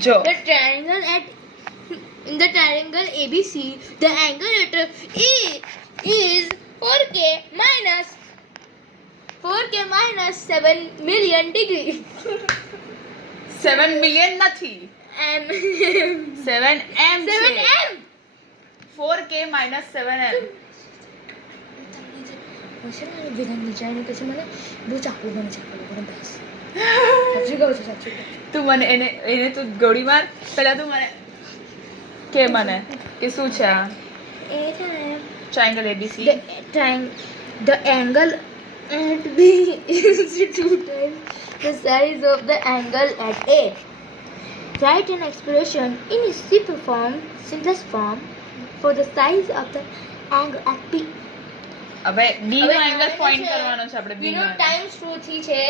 જો The triangle in the triangle ABC, the angle at E is 4K minus 7 million degree. 7 million નથી, M 7 m 7 છે. M. 4k minus 7m. ભેગા નીચાઈને પછી મને બહુ ચાકુ બને બસ સાચું કહું છું સાચું તું મને એને તું ગોળી માર પહેલા તું મને કે મને કે શું છે આ એ છે ને triangle ABC. the angle at B is 2 times the size of the angle at A. Write an expression in simplest form for the size of the angle at B. હવે B નો એંગલ ફાઇન્ડ કરવાનો છે આપણે B નો times 2 થી છે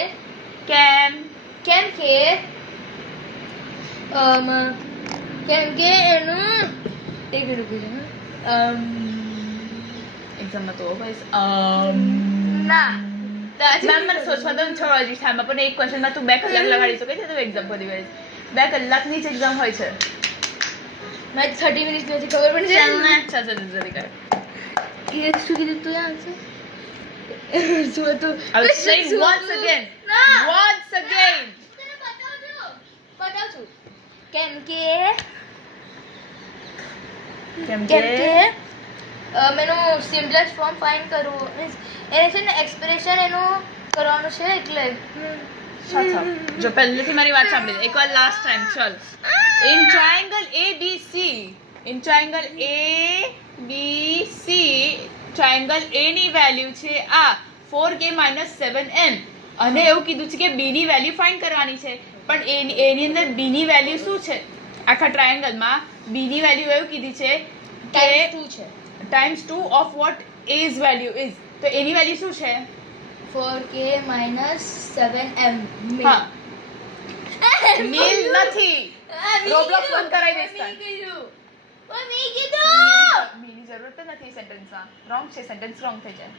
કેમ કેમ કે એનું એક રૂપિયા એક્ઝામમાં તો બસ ના મેમ મને સોચવા દો છોડો હજી ટાઈમ પણ એક ક્વેશ્ચનમાં તું 2 કલાક લગાડી શકે છે તો એક્ઝામ પડી ગઈ 2 કલાકની જ એક્ઝામ હોય છે મેં 30 મિનિટ નથી ખબર પણ છે ચાલ ને ચાલ જલ્દી કર કે શું કીધું તું આન્સર શું હતું I will say once again તને બતાવ છું કેમ કે મેનું સિમ્પલેસ્ટ ફોર્મ ફાઇન્ડ કરવું મીન્સ એને છે ને એક્સપ્રેશન એનું કરવાનું છે એટલે જો પહેલેથી મારી વાત સાંભળી લે એકવાર લાસ્ટ ટાઈમ ચલ in triangle ABC triangle A ની વેલ્યુ છે આ 4k minus 7m અને એવું કીધું છે કે B ની વેલ્યુ ફાઇન્ડ કરવાની છે પણ A ની અંદર B ની વેલ્યુ શું છે આખા ટ્રાયંગલમાં B ની વેલ્યુ એવું કીધી છે કે ટાઈમ્સ 2 છે times 2 of what A's value is તો એની વેલ્યુ શું છે 4k minus 7m હા મિલ નથી રોબ્લોક્સ બંધ કરાવી દઈશ તાર મેં કીધું બીની જરૂરત જ નથી સેન્ટેન્સમાં રોંગ છે સેન્ટેન્સ રોંગ થઈ જાય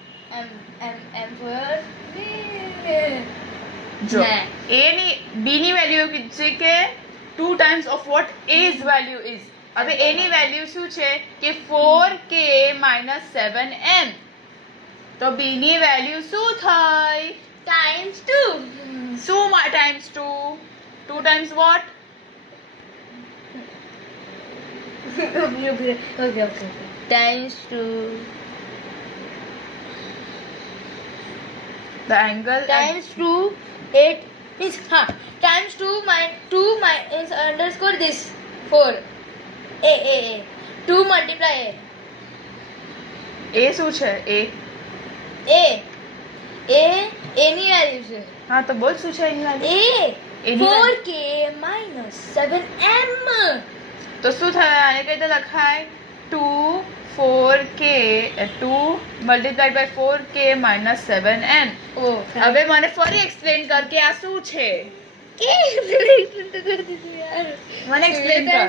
m for જો A ની B ની વેલ્યુ એવું કીધું છે કે 2 times of what A's value is હવે A ની વેલ્યુ શું છે કે 4k minus 7m તો B ની વેલ્યુ શું થઈ times 2 શું times 2 2 times what okay times 2 the angle times 2 8 means times 2 is underscore this 4 a 2 multiply A શું છે A ની વેલ્યુ છે હા તો બોલ શું છે એની value a 4k minus 7m તો શું થાય આને કઈ રીતે લખાય 2 multiplied by 4k minus 7m હવે મને ફરી એક્સપ્લેન કર કે આ શું છે મને એક્સપ્લેન કર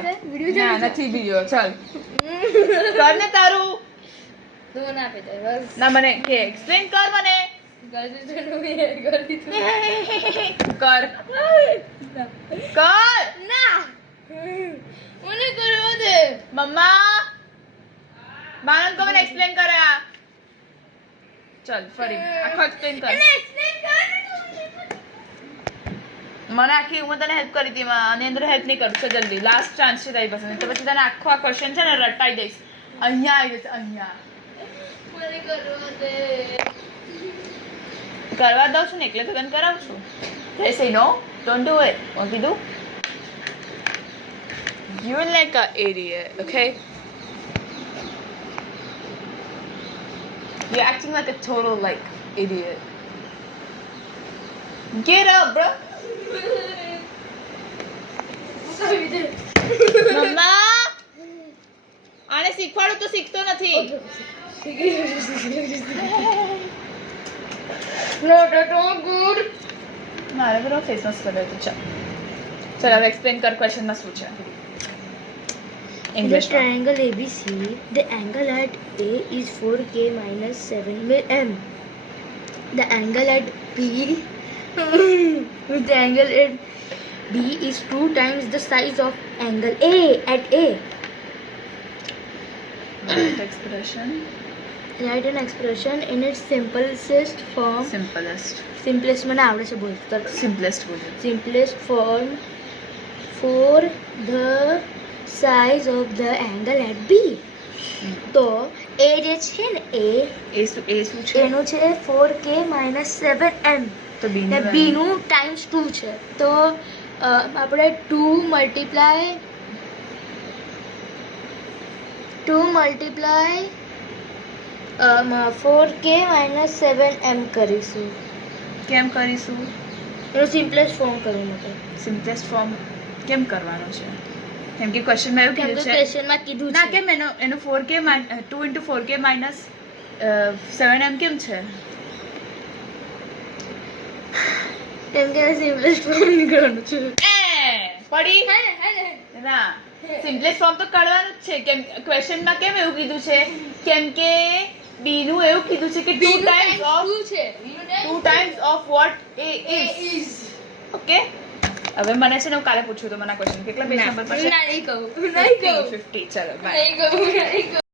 ના નથી વિડિયો ચાલ કર ને તારું તું ના આપે બસ ના મને કે એક્સપ્લેન કર મને કર ના મને કરવા દે મમ્મા માનન કો મને એક્સપ્લેન કરે આ ચાલ ફરી આખો એક્સપ્લેન કર મને આખી હું તને હેલ્પ કરી હતી આની અંદર હેલ્પ નહીં કરું તો જલ્દી લાસ્ટ ચાન્સ છે તારી પાસે તો પછી તને આખો આ ક્વેશ્ચન છે ને રટાઈ દઈશ અહીંયા આવી જશે અહીંયા મને કરવા દે કરવા દઉં છું ને એટલે તો તને કરાવું છું they say no don't do it what we do you're like an idiot okay you're acting like a total like idiot get up bro મમ્મા આને શીખવાડું તો શીખતો નથી Not at all good. મારે બરો ફેસ માસ્ક કર્યો તો ચાલ હવે એક્સપ્લેન કર ક્વેશ્ચનમાં શું છે In the triangle ABC, the angle at A is 4k minus 7m. The angle at B, the angle at B is 2 times the size of angle A at A. expression Write an expression in its simplest form. Simplest મને આવડે છે બોલતા. simplest બોલો Simplest form for the size of the angle at B. તો A જે છે ને એ શું છે એનું છે 4k minus 7m. તો b ને B નું times 2 છે. તો આપણે 2 multiply 4k minus 7m કરીશું. કેમ કરીશું એનું સિમ્પલેસ્ટ ફોર્મ કરવું માટે. સિમ્પલેસ્ટ ફોર્મ કેમ કરવાનો છે કેમ કે ક્વેશ્ચનમાં એવું કેમ કે કીધું છે ક્વેશ્ચનમાં કીધું ના છે કેમ એનો 4k 2 into 4k minus 7m કેમ છે કેમ કે સિમ્પલેસ્ટ ફોર્મ નીકળવાનું છે. પડી ના સિમ્પલેસ્ટ ફોર્મ તો કાઢવાનું જ છે કેમ ક્વેશ્ચનમાં કેમ એવું કીધું છે કેમ કે b નું એવું કીધું છે કે 2 times of what a is okay હવે મને છે ને હું કાલે પૂછ્યું તો મને ક્વેશ્ચન કેટલા પેજ નંબર પર છે નહીં કહું 50 ચલો બાય નહીં કહું